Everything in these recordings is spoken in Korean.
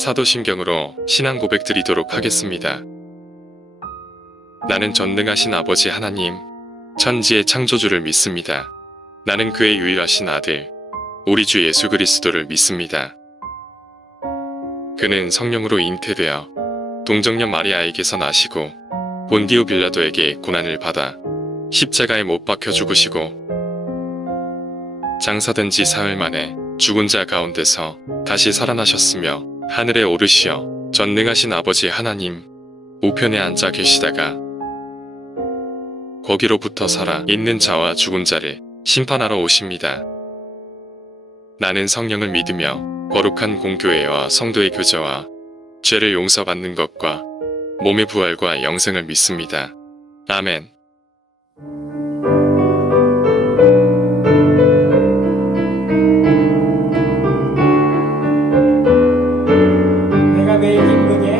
사도신경으로 신앙 고백 드리도록 하겠습니다. 나는 전능하신 아버지 하나님, 천지의 창조주를 믿습니다. 나는 그의 유일하신 아들, 우리 주 예수 그리스도를 믿습니다. 그는 성령으로 잉태되어 동정녀 마리아에게서 나시고 본디오 빌라도에게 고난을 받아 십자가에 못 박혀 죽으시고 장사된 지 사흘 만에 죽은 자 가운데서 다시 살아나셨으며 하늘에 오르시어 전능하신 아버지 하나님 우편에 앉아 계시다가 거기로부터 살아 있는 자와 죽은 자를 심판하러 오십니다. 나는 성령을 믿으며 거룩한 공교회와 성도의 교제와 죄를 용서받는 것과 몸의 부활과 영생을 믿습니다. 아멘. 내가 매일 기쁘게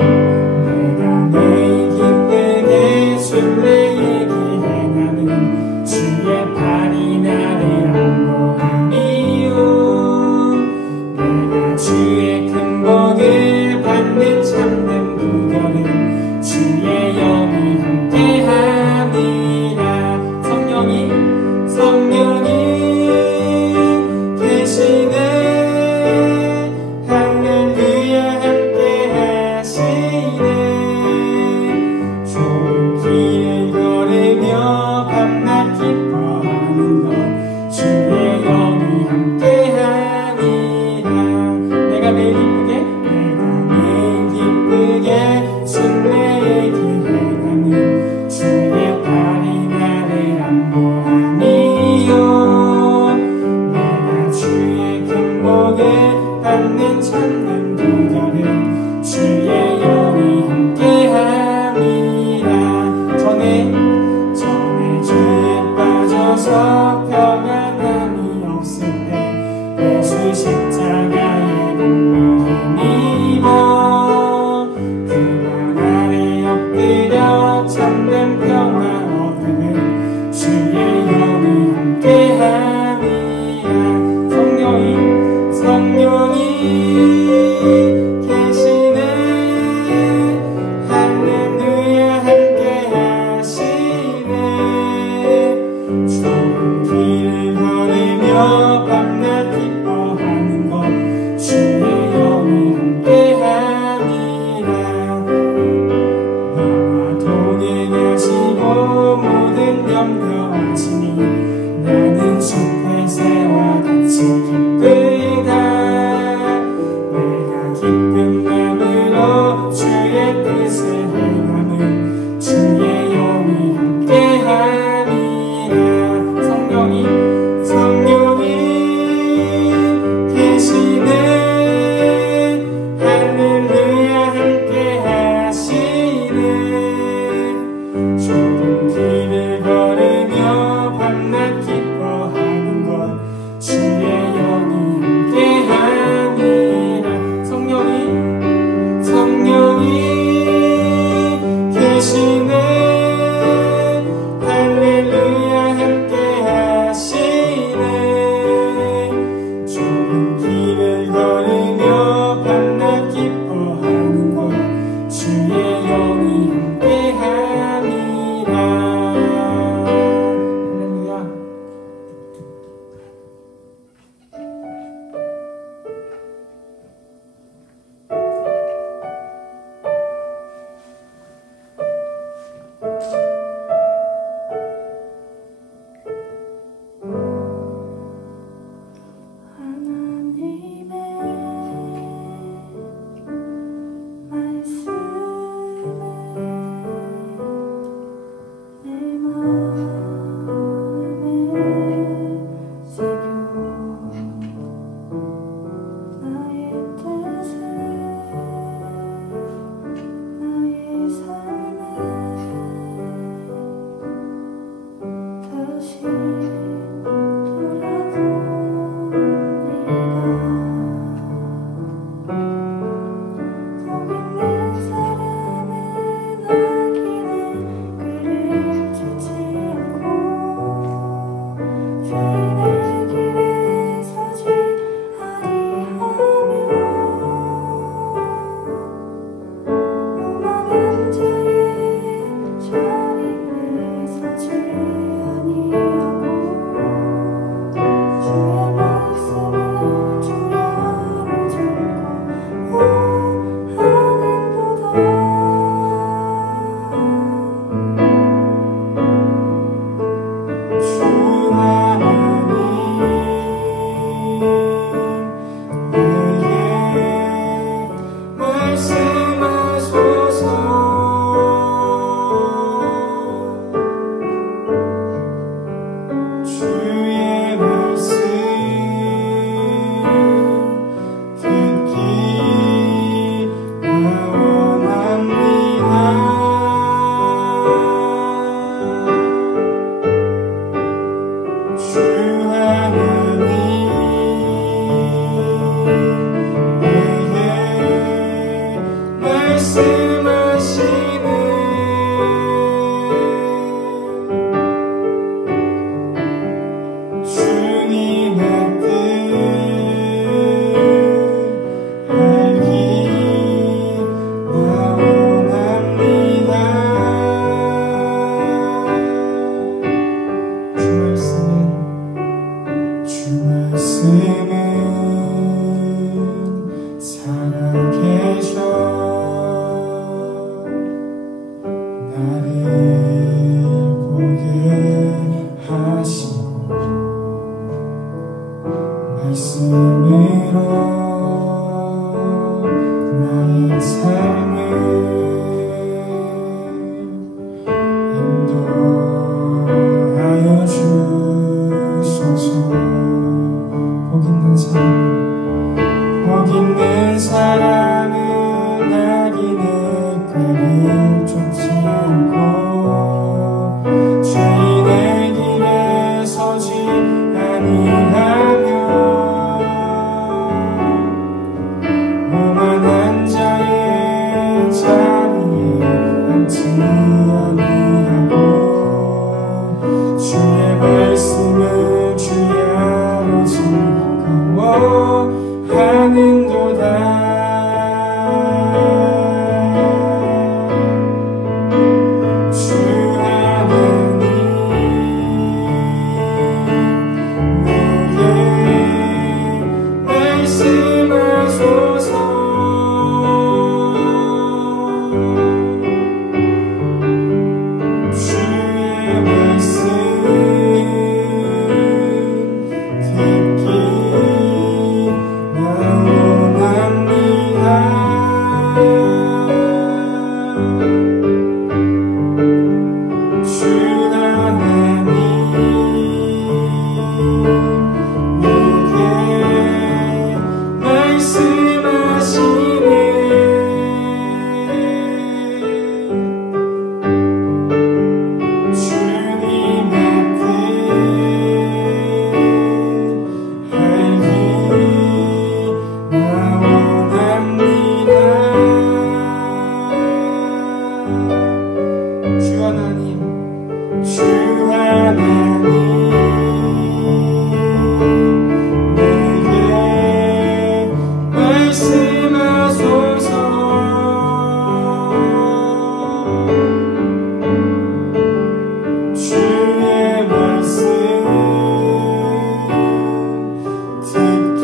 순례의 길에 나는 주의 발이 나를 안보하리요. 내가 주의 큰 복을 받는 참된 부결은 주의 영이 함께함이라. 성령이 계시네. 할렐루야 함께하시네. 좋은 길을 걸으며 밤낮 기뻐하는 것 주의 영이 함께함이라. 내가 매일 기쁘게 순례의 길에 가는 주의 발이 나를 안보하니요. 내가 주의 큰 복을 받는 참된 부결은 주의 영이 함께함이라. 전에 죄에 빠져서 평안함이 없을 때 예수 십자가의 공로를 입어 그 발 아래 엎드려 참된 평화 얻으면 주의 영이 함께함이라. 성령이 계시네. 할렐루야 함께하시네. 좋은 길을 걸으며 밤낮 기뻐하는 것 주의 영이 함께함이라. 나와 동행하시고 모든 염려하시니 나는 숲의 새와 같이 기쁘다. 내가 기쁜 마음으로 주의 뜻을 행하는 주의 영이 함께함이라. 성령이 계시네. 할렐루야 함께하시네. 좋은 길을 걸으며 밤낮 기뻐하는 것 주의 영 나를 보게 하시고 말씀으로 나의 삶을 인도하여 주소서. 복 있는 사람은 악인의 꾀를 쫓지 않고 죄인의 길에 서지 아니하며 오만한 자의 자리에 앉지 아니하고 주의 말씀을 주야 오직 하는도다. 주 하나님 내게 말씀하소서. 주의 말씀 듣기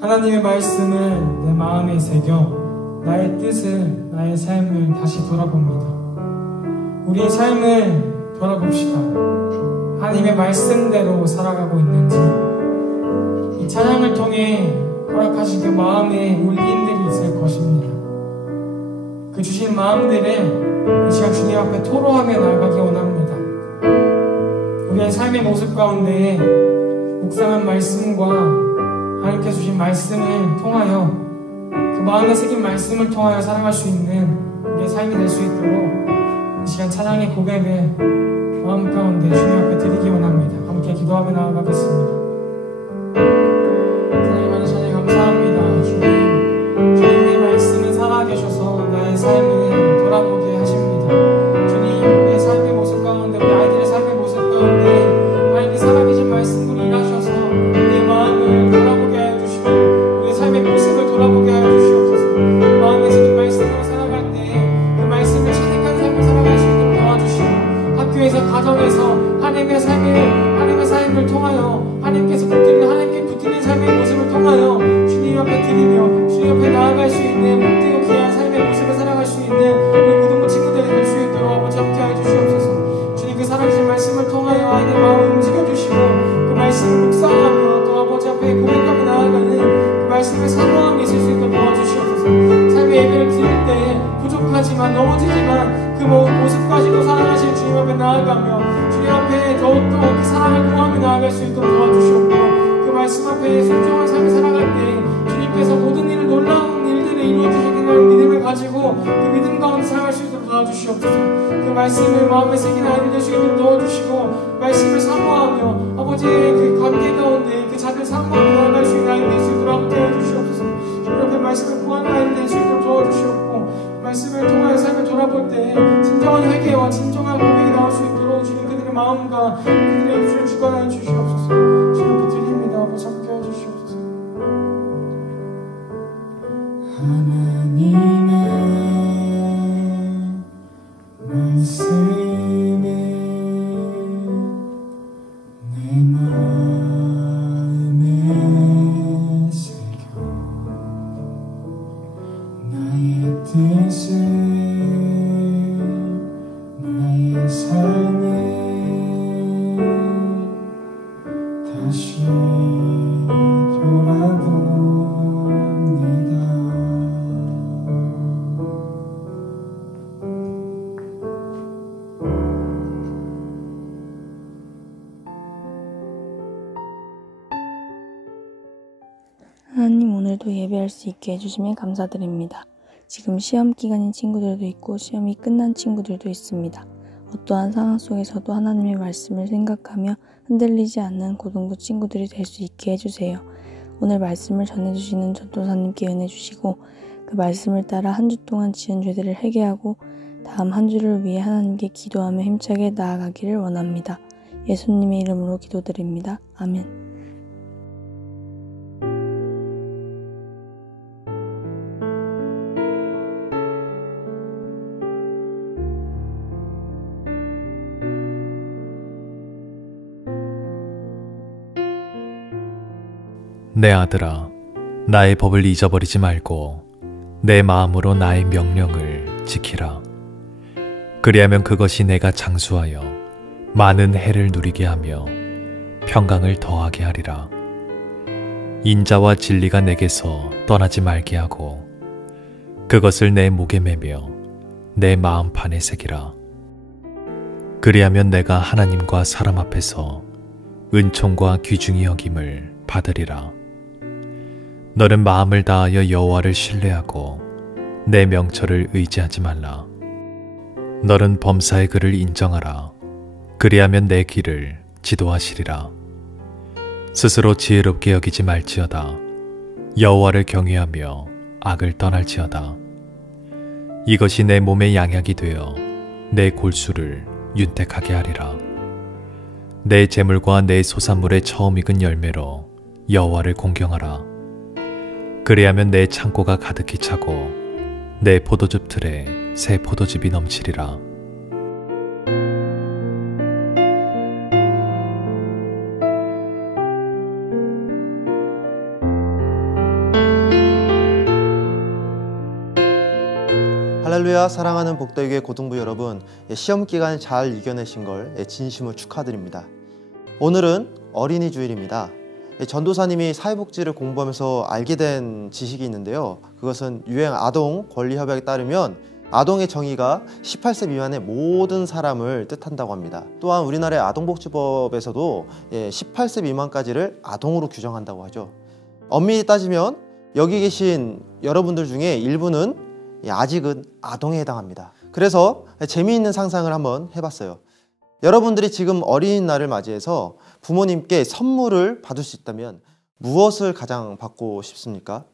하나님의 말씀을 내 마음에 새겨 나의 뜻을, 나의 삶을 다시 돌아봅니다. 우리의 삶을 돌아봅시다. 하나님의 말씀대로 살아가고 있는지, 이 찬양을 통해 허락하신 그 마음에 울림들이 있을 것입니다. 그 주신 마음들을 이 시간 주님 앞에 토로하며 나아가기 원합니다. 우리의 삶의 모습 가운데 묵상한 말씀과 하나님께서 주신 말씀을 통하여, 그 마음에 새긴 말씀을 통하여 살아갈 수 있는 우리의 삶이 될 수 있도록 이 시간 찬양의 고백을 마음 가운데 주님 앞에 드리기 원합니다. 함께 기도하며 나아가겠습니다. 하나님 하나님 감사합니다. 주님의 말씀을 살아계 하셔서 나의 삶을 돌아보게 하십니다. 주님, 우리의 삶의 모습 가운데, 우리 아이들의 삶의 모습 가운데 하나님이 살아계신 말씀으로 일하셔서 우리의 마음을 돌아보게 하여 주시고, 우리의 삶의 모습을 돌아보게 하여 주시옵소서. 마음에 새긴 말씀으로 살아갈 때 그 말씀을 선택한 삶을 살아갈 수 있도록 도와주시고, 학교에서, 가정에서 하나님의 삶을 통하여 하나님께 붙이는 삶의 모습을 통하여 주님 앞에 드리며 주님 앞에 나아갈 수 있는 복되고 귀한 삶의 모습을 살아갈 수 있는 우리 믿음의 친구들이 될 수 있도록 아버지 함께 하여 주시옵소서. 주님, 그 살아계신 말씀을 통하여 아이들의 마음을 움직여주시고, 그 말씀을 묵상하며 또 아버지 앞에 고백하며 나아가는 그 말씀을 사모함이 있을 수 있도록 도와주시옵소서. 삶의 예배를 드릴 때 부족하지만 넘어지지만 그 모습까지도 사랑하실 주님 앞에 나아가며 주님 앞에 더욱더 그 사랑을 구하며 나아갈 수 있도록 도와주시옵고, 그 말씀 앞에 순종한 삶을 살아갈 때 주님께서 모든 일을, 놀라운 일들을 이루어주시기를 믿음을 가지고 그 믿음 가운데 살아갈 수 있도록 도와주시옵소서. 그 말씀을 마음에 새긴 아이들 될 수 있도록 도와주시고 말씀을 사모하며 아버지의 그 관계 가운데 그 작은 사모하며 나아갈 수 있는 아이들 될 수 있도록 함께 해주시옵소서. 주님 그 말씀을 구하는 아이들 될 수 있도록 도와주시옵고 말씀을 통하여 삶을 돌아볼 때 진정한 회개와 진정한 고백이 나올 수 있도록 주님 그들의 마음과 그들의 입술을 주관하여 주시옵소서. 주님 드립니다. 아버지 함께 해주시옵소서. 하나님의 말씀에 내 마음에 새겨 나의 뜻을 나의 삶을 다시 돌아봅니다. 하나님, 오늘도 예배할 수 있게 해주시면 감사드립니다. 지금 시험 기간인 친구들도 있고 시험이 끝난 친구들도 있습니다. 어떠한 상황 속에서도 하나님의 말씀을 생각하며 흔들리지 않는 고등부 친구들이 될 수 있게 해주세요. 오늘 말씀을 전해주시는 전도사님께 은혜 주시고 그 말씀을 따라 한 주 동안 지은 죄들을 회개하고 다음 한 주를 위해 하나님께 기도하며 힘차게 나아가기를 원합니다. 예수님의 이름으로 기도드립니다. 아멘. 내 아들아, 나의 법을 잊어버리지 말고 내 마음으로 나의 명령을 지키라. 그리하면 그것이 내가 장수하여 많은 해를 누리게 하며 평강을 더하게 하리라. 인자와 진리가 내게서 떠나지 말게 하고 그것을 내 목에 매며 내 마음판에 새기라. 그리하면 내가 하나님과 사람 앞에서 은총과 귀중히 여김을 받으리라. 너는 마음을 다하여 여호와를 신뢰하고 내 명철을 의지하지 말라. 너는 범사의 그를 인정하라. 그리하면 내 길을 지도하시리라. 스스로 지혜롭게 여기지 말지어다. 여호와를 경외하며 악을 떠날지어다. 이것이 내 몸의 양약이 되어 내 골수를 윤택하게 하리라. 내 재물과 내 소산물의 처음 익은 열매로 여호와를 공경하라. 그리하면 내 창고가 가득히 차고 내 포도즙 틀에 새 포도즙이 넘치리라. 할렐루야. 사랑하는 복되교회 고등부 여러분, 시험 기간 잘 이겨내신 걸 진심으로 축하드립니다. 오늘은 어린이 주일입니다. 전도사님이 사회복지를 공부하면서 알게 된 지식이 있는데요. 그것은 유엔 아동 권리협약에 따르면 아동의 정의가 18세 미만의 모든 사람을 뜻한다고 합니다. 또한 우리나라의 아동복지법에서도 18세 미만까지를 아동으로 규정한다고 하죠. 엄밀히 따지면 여기 계신 여러분들 중에 일부는 아직은 아동에 해당합니다. 그래서 재미있는 상상을 한번 해봤어요. 여러분들이 지금 어린이날을 맞이해서 부모님께 선물을 받을 수 있다면 무엇을 가장 받고 싶습니까?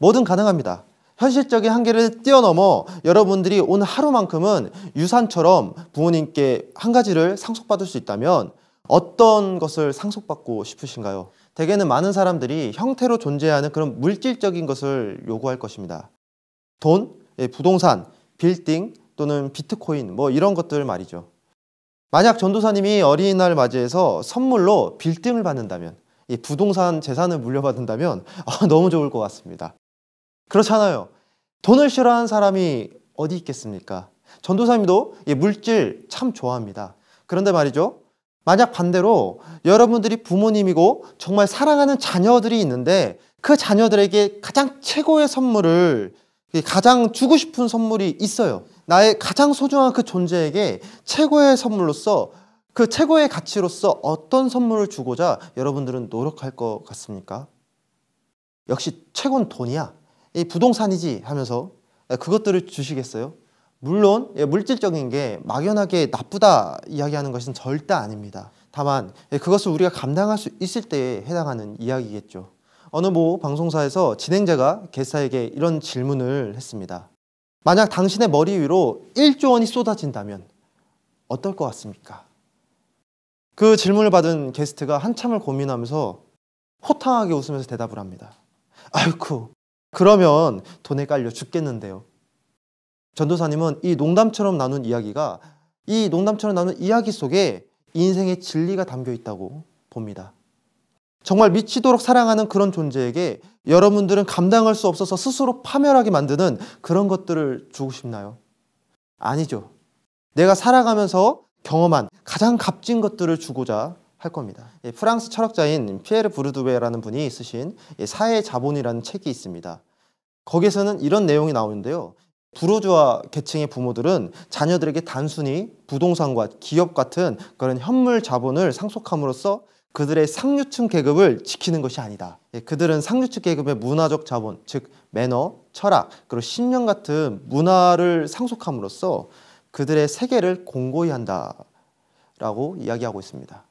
뭐든 가능합니다. 현실적인 한계를 뛰어넘어 여러분들이 오늘 하루만큼은 유산처럼 부모님께 한 가지를 상속받을 수 있다면 어떤 것을 상속받고 싶으신가요? 대개는 많은 사람들이 형태로 존재하는 그런 물질적인 것을 요구할 것입니다. 돈, 부동산, 빌딩 또는 비트코인 이런 것들 말이죠. 만약 전도사님이 어린이날 맞이해서 선물로 빌딩을 받는다면, 부동산 재산을 물려받는다면 너무 좋을 것 같습니다. 그렇잖아요. 돈을 싫어하는 사람이 어디 있겠습니까? 전도사님도 물질 참 좋아합니다. 그런데 말이죠, 만약 반대로 여러분들이 부모님이고 정말 사랑하는 자녀들이 있는데 그 자녀들에게 가장 최고의 선물을, 가장 주고 싶은 선물이 있어요. 나의 가장 소중한 그 존재에게 최고의 선물로서, 그 최고의 가치로서 어떤 선물을 주고자 여러분들은 노력할 것 같습니까? 역시 최고는 돈이야, 이 부동산이지 하면서 그것들을 주시겠어요? 물론 물질적인 게 막연하게 나쁘다 이야기하는 것은 절대 아닙니다. 다만 그것을 우리가 감당할 수 있을 때에 해당하는 이야기겠죠. 어느 모 방송사에서 진행자가 게스트에게 이런 질문을 했습니다. 만약 당신의 머리 위로 1조 원이 쏟아진다면 어떨 것 같습니까? 그 질문을 받은 게스트가 한참을 고민하면서 호탕하게 웃으면서 대답을 합니다. 아이쿠, 그러면 돈에 깔려 죽겠는데요. 전도사님은 이 농담처럼 나눈 이야기 속에 인생의 진리가 담겨 있다고 봅니다. 정말 미치도록 사랑하는 그런 존재에게 여러분들은 감당할 수 없어서 스스로 파멸하게 만드는 그런 것들을 주고 싶나요? 아니죠. 내가 살아가면서 경험한 가장 값진 것들을 주고자 할 겁니다. 프랑스 철학자인 피에르 부르두베라는 분이 쓰신 사회의 자본이라는 책이 있습니다. 거기에서는 이런 내용이 나오는데요. 부르주아 계층의 부모들은 자녀들에게 단순히 부동산과 기업 같은 그런 현물 자본을 상속함으로써 그들의 상류층 계급을 지키는 것이 아니다. 그들은 상류층 계급의 문화적 자본, 즉 매너, 철학, 그리고 신념 같은 문화를 상속함으로써 그들의 세계를 공고히 한다라고 이야기하고 있습니다.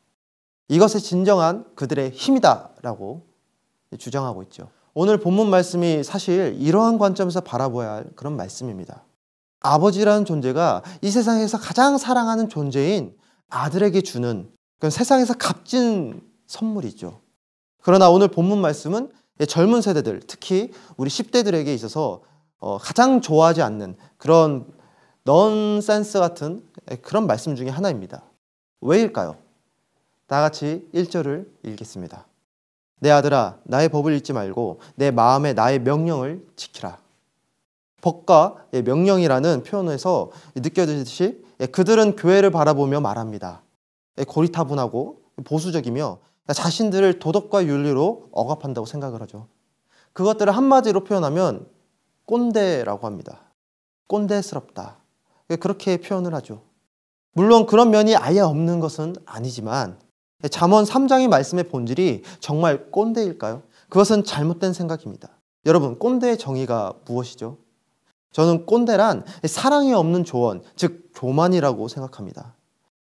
이것이 진정한 그들의 힘이다라고 주장하고 있죠. 오늘 본문 말씀이 사실 이러한 관점에서 바라봐야 할 그런 말씀입니다. 아버지라는 존재가 이 세상에서 가장 사랑하는 존재인 아들에게 주는 그런 세상에서 값진 선물이죠. 그러나 오늘 본문 말씀은 젊은 세대들, 특히 우리 10대들에게 있어서 가장 좋아하지 않는 그런 넌센스 같은 그런 말씀 중에 하나입니다. 왜일까요? 다 같이 1절을 읽겠습니다. 내 아들아, 나의 법을 잊지 말고 내 마음에 나의 명령을 지키라. 법과 명령이라는 표현에서 느껴지듯이 그들은 교회를 바라보며 말합니다. 고리타분하고 보수적이며 자신들을 도덕과 윤리로 억압한다고 생각을 하죠. 그것들을 한마디로 표현하면 꼰대라고 합니다. 꼰대스럽다. 그렇게 표현을 하죠. 물론 그런 면이 아예 없는 것은 아니지만 잠언 3장의 말씀의 본질이 정말 꼰대일까요? 그것은 잘못된 생각입니다. 여러분, 꼰대의 정의가 무엇이죠? 저는 꼰대란 사랑이 없는 조언, 즉 교만이라고 생각합니다.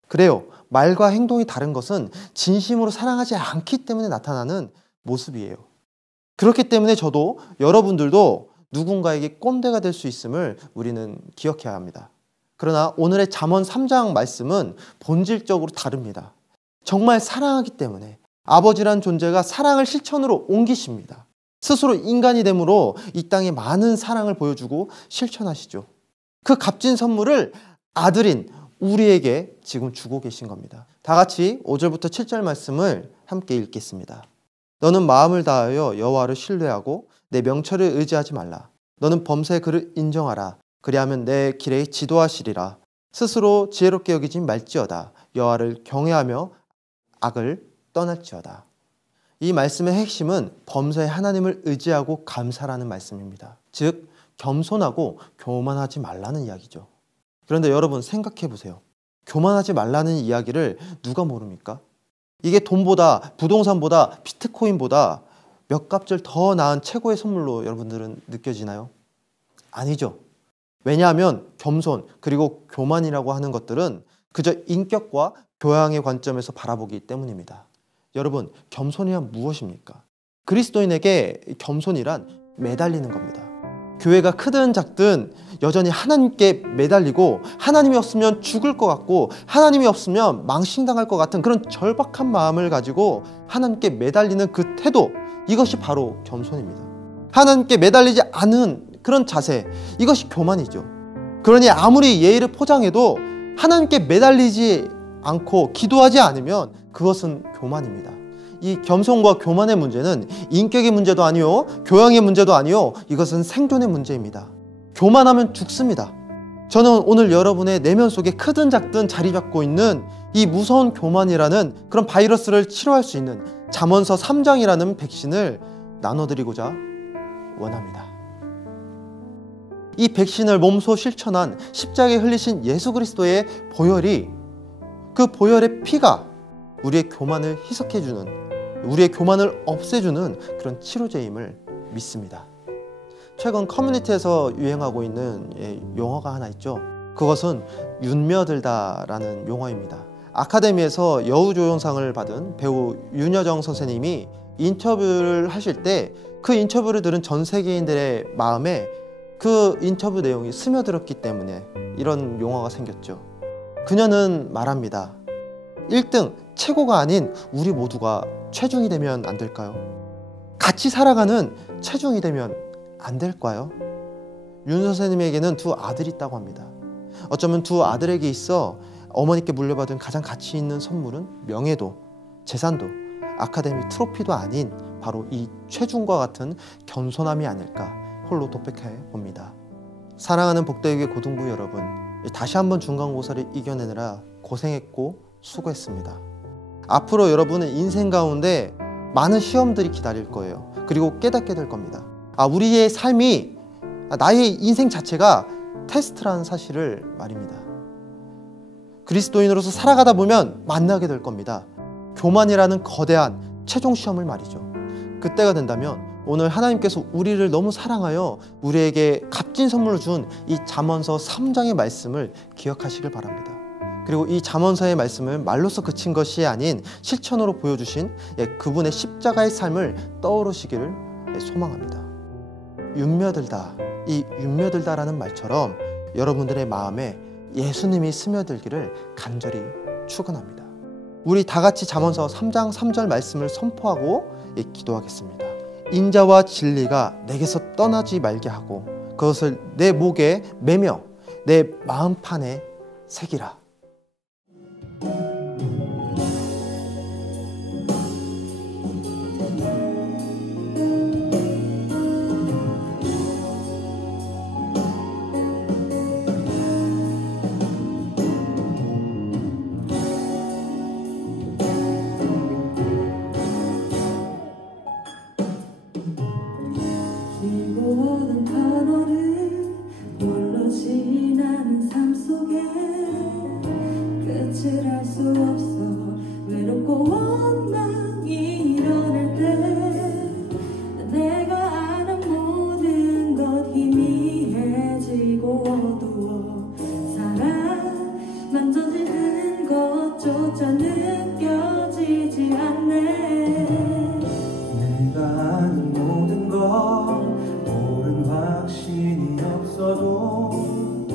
그래요. 말과 행동이 다른 것은 진심으로 사랑하지 않기 때문에 나타나는 모습이에요. 그렇기 때문에 저도 여러분들도 누군가에게 꼰대가 될 수 있음을 우리는 기억해야 합니다. 그러나 오늘의 잠언 3장 말씀은 본질적으로 다릅니다. 정말 사랑하기 때문에 아버지란 존재가 사랑을 실천으로 옮기십니다. 스스로 인간이 됨으로 이 땅에 많은 사랑을 보여주고 실천하시죠. 그 값진 선물을 아들인 우리에게 지금 주고 계신 겁니다. 다 같이 5절부터 7절 말씀을 함께 읽겠습니다. 너는 마음을 다하여 여호와를 신뢰하고 내 명철을 의지하지 말라. 너는 범사의 그를 인정하라. 그리하면 내 길에 지도하시리라. 스스로 지혜롭게 여기지 말지어다. 여호와를 경외하며 악을 떠날지어다. 이 말씀의 핵심은 범사의 하나님을 의지하고 감사라는 말씀입니다. 즉 겸손하고 교만하지 말라는 이야기죠. 그런데 여러분 생각해 보세요. 교만하지 말라는 이야기를 누가 모릅니까? 이게 돈보다, 부동산보다, 비트코인보다 몇 값을 더 나은 최고의 선물로 여러분들은 느껴지나요? 아니죠. 왜냐하면 겸손 그리고 교만이라고 하는 것들은 그저 인격과 교양의 관점에서 바라보기 때문입니다. 여러분, 겸손이란 무엇입니까? 그리스도인에게 겸손이란 매달리는 겁니다. 교회가 크든 작든 여전히 하나님께 매달리고 하나님이 없으면 죽을 것 같고 하나님이 없으면 망신당할 것 같은 그런 절박한 마음을 가지고 하나님께 매달리는 그 태도, 이것이 바로 겸손입니다. 하나님께 매달리지 않은 그런 자세, 이것이 교만이죠. 그러니 아무리 예의를 포장해도 하나님께 매달리지 않고 기도하지 않으면 그것은 교만입니다. 이 겸손과 교만의 문제는 인격의 문제도 아니요, 교양의 문제도 아니요, 이것은 생존의 문제입니다. 교만하면 죽습니다. 저는 오늘 여러분의 내면 속에 크든 작든 자리 잡고 있는 이 무서운 교만이라는 그런 바이러스를 치료할 수 있는 잠언서 3장이라는 백신을 나눠드리고자 원합니다. 이 백신을 몸소 실천한 십자가에 흘리신 예수 그리스도의 보혈이, 그 보혈의 피가 우리의 교만을 희석해주는, 우리의 교만을 없애주는 그런 치료제임을 믿습니다. 최근 커뮤니티에서 유행하고 있는 용어가 하나 있죠. 그것은 윤며들다라는 용어입니다. 아카데미에서 여우조연상을 받은 배우 윤여정 선생님이 인터뷰를 하실 때 그 인터뷰를 들은 전 세계인들의 마음에 그 인터뷰 내용이 스며들었기 때문에 이런 용어가 생겼죠. 그녀는 말합니다. 1등, 최고가 아닌 우리 모두가 최중이 되면 안 될까요? 같이 살아가는 최중이 되면 안 될까요? 윤 선생님에게는 두 아들이 있다고 합니다. 어쩌면 두 아들에게 있어 어머니께 물려받은 가장 가치 있는 선물은 명예도, 재산도, 아카데미 트로피도 아닌 바로 이 최중과 같은 겸손함이 아닐까 홀로 독백해 봅니다. 사랑하는 복대육의 고등부 여러분, 다시 한번 중간고사를 이겨내느라 고생했고 수고했습니다. 앞으로 여러분은 인생 가운데 많은 시험들이 기다릴 거예요. 그리고 깨닫게 될 겁니다. 우리의 삶이, 나의 인생 자체가 테스트라는 사실을 말입니다. 그리스도인으로서 살아가다 보면 만나게 될 겁니다. 교만이라는 거대한 최종 시험을 말이죠. 그때가 된다면 오늘 하나님께서 우리를 너무 사랑하여 우리에게 값진 선물을 준 이 잠언서 3장의 말씀을 기억하시길 바랍니다. 그리고 이 잠언서의 말씀을 말로서 그친 것이 아닌 실천으로 보여주신 그분의 십자가의 삶을 떠오르시기를 소망합니다. 윤며들다, 이 윤며들다라는 말처럼 여러분들의 마음에 예수님이 스며들기를 간절히 축원합니다. 우리 다 같이 잠언서 3장 3절 말씀을 선포하고 기도하겠습니다. 인자와 진리가 내게서 떠나지 말게 하고 그것을 내 목에 매며 내 마음판에 새기라. 즐거워하는 단어를 홀로 지나는 삶 속에 끝을 알 수 없어 외롭고 원망이 일어날 때 내가 아는 모든 것 희미해지고 어두워 사랑 만져지는 것조차 느껴지지 않네. 내가 아는 모든 것 옳은 확신이 없어도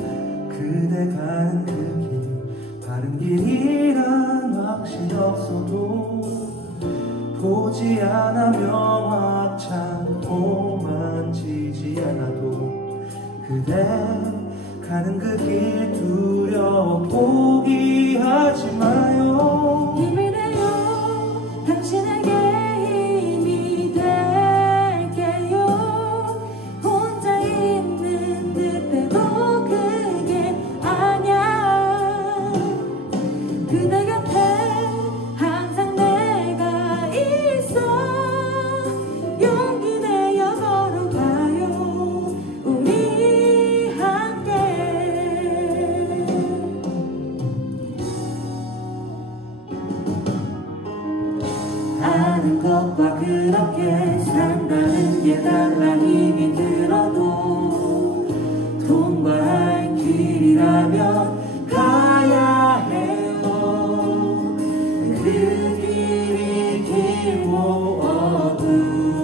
그대 가는 그 길 바른 길이란 확신 없어도 보지 않아 명확치 않고 만지지 않아도 그대 가는 그 길 두려워 포기하지 마요. 힘을 내요 당신에게 힘이 될게요. 혼자 있는 듯해도 그게 아냐. 그대 곁에 항상 내가 있어 용기 내어 걸어가요 우리 함께. 아는 것과 그렇게 산다는 게 달라 힘이 들어도 돈과 할 길이라면 가야 해요. 그 길이 길고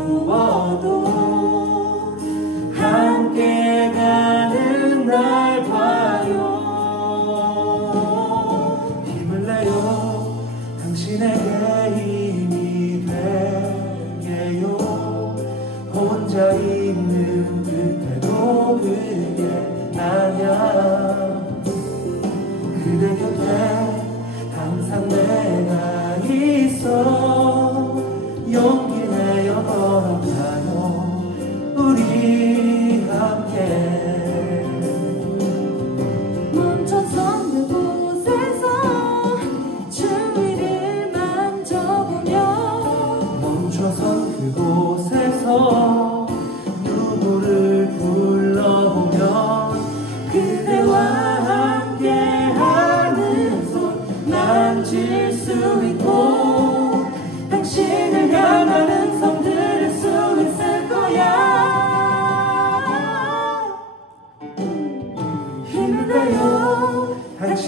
어두워도 함께 가는 날 봐요. 힘을 내요 당신에게 힘이 되게요. 혼자 있는 듯해도 그게 아냐. 그대 곁에 항상 내가 있어 용기 내어 걸어가요 우리 함께. 멈춰선 그곳에서 주위를 만져보며 멈춰선 그곳에서 누구를 불러보면 그대와 함께하는 손 만질 수 있고 당신을 향하는 손 들을 수 있을 거야.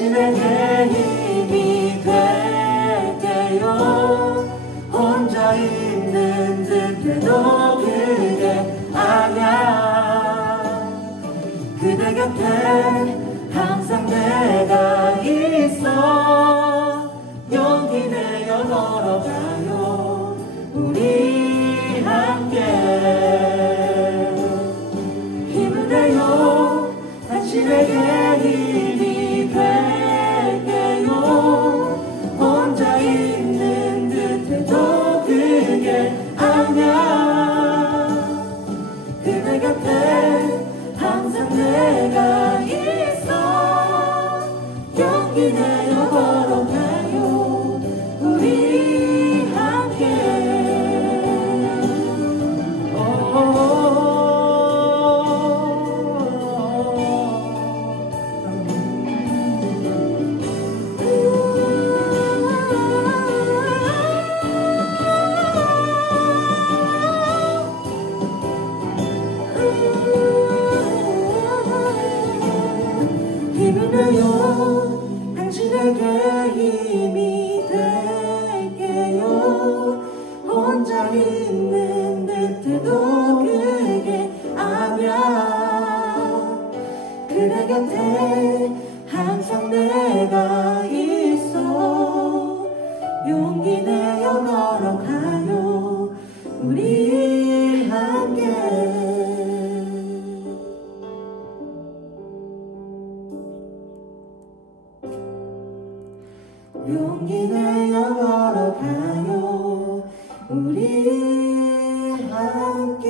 당신에게 힘이 될게요. 혼자 있는 듯해도 그게 아냐. 그대 곁에 항상 내가 있어 용기 내어 걸어가요. 우리 함께 힘을 내요. 당신에게 힘이 될게요. 혼자 있는 듯해도 그게 아냐. 그대 곁에 항상 내가 있어 용기 내어 걸어가요. 우리 함께 힘을 내요. 당신에게 힘이 될게요. 혼자 있는 듯해도 그게 아냐. 그대 곁에 항상 내가 있어 용기 내어 걸어가요. 우리 함께 용기 내어 걸어가요. 우리 함께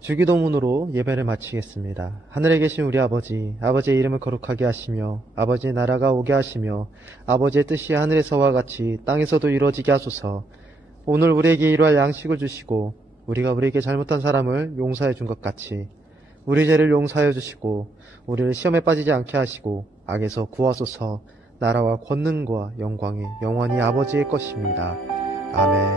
주기도문으로 예배를 마치겠습니다. 하늘에 계신 우리 아버지, 아버지의 이름을 거룩하게 하시며 아버지의 나라가 오게 하시며 아버지의 뜻이 하늘에서와 같이 땅에서도 이루어지게 하소서. 오늘 우리에게 일할 양식을 주시고 우리가 우리에게 잘못한 사람을 용서해 준 것 같이 우리 죄를 용서하여 주시고 우리를 시험에 빠지지 않게 하시고 악에서 구하소서. 나라와 권능과 영광이 영원히 아버지의 것입니다. 아멘.